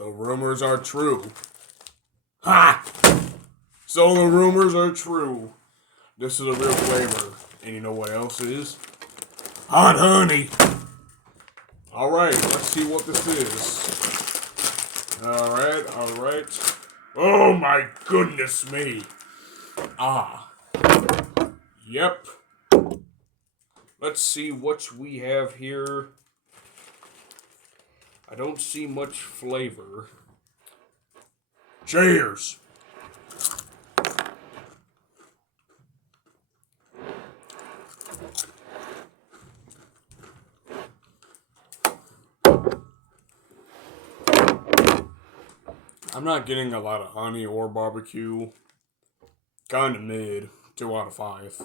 The rumors are true. Ha! So the rumors are true. This is a real flavor. And you know what else is? Hot honey. Alright, let's see what this is. Alright. Oh my goodness me. Ah. Yep. Let's see what we have here. I don't see much flavor. Cheers! I'm not getting a lot of honey or barbecue. Kinda mid. 2 out of 5.